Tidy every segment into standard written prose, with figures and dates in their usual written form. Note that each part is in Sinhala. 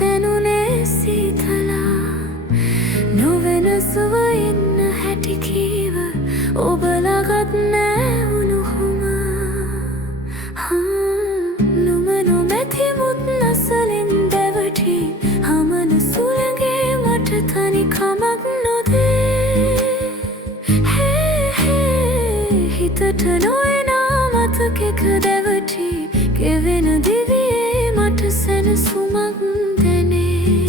දැනුනේ සීතලා නොවෙනසව ඉන්න හැටි කීව ඔබලගත් නෑ උණුහුම නුම නොමැති මුත් නසලින් දැවටි හමන සුළගේ මට තනි කමක් නොදේ හිතට නොයනා මතකෙක දැවටි ගෙවෙන දිවියේ මට සැනසුමක් දැනේ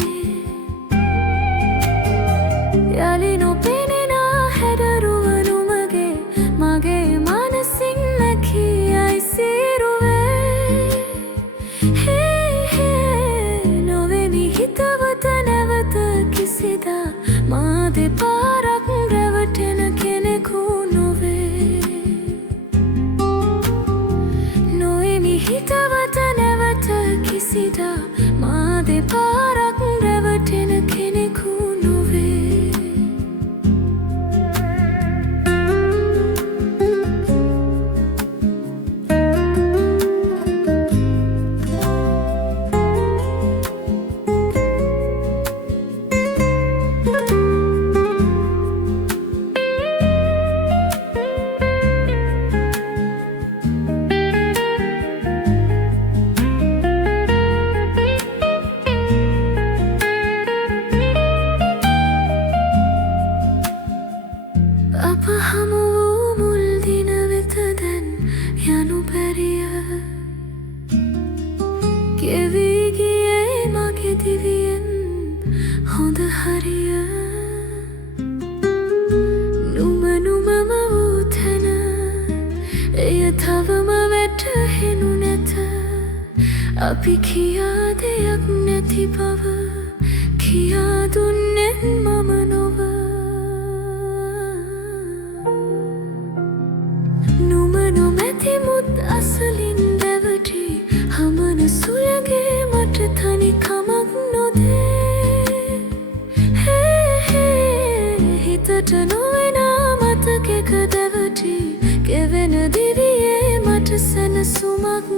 යලි නොපෙනෙන හැඩරුව නුමගේ මගේ මනසින් නැකී යයි සීරුවේ නොවෙමි හිතවත නැවත කිසිදා මා දෙපාරක් රැවටෙන කෙනෙකු නොවේ නොවෙමි හිතවත නැවත කිසිදා මා දෙපාරක් රැවටෙන කෙනෙකු නොවේ අප හමු වූ මුල් දින වෙත දැන් යනු බැරිය ගෙවී ගියේ මගේ දිවියෙන් හොඳ හරිය නුම නුමම වූ තැන එය තවම වැටහෙනු නැත අපි කියා දෙයක් නැති බව කියා දුන්නෙත් මම නොව නුම නොමැති මුත් අසලින් දැවටි හමන සුළගේ මට තනි කමක් නොදේ හිතට නොවෙනා මතකෙක දැවටි ගෙවෙන දිවියේ මට සැනසුමක්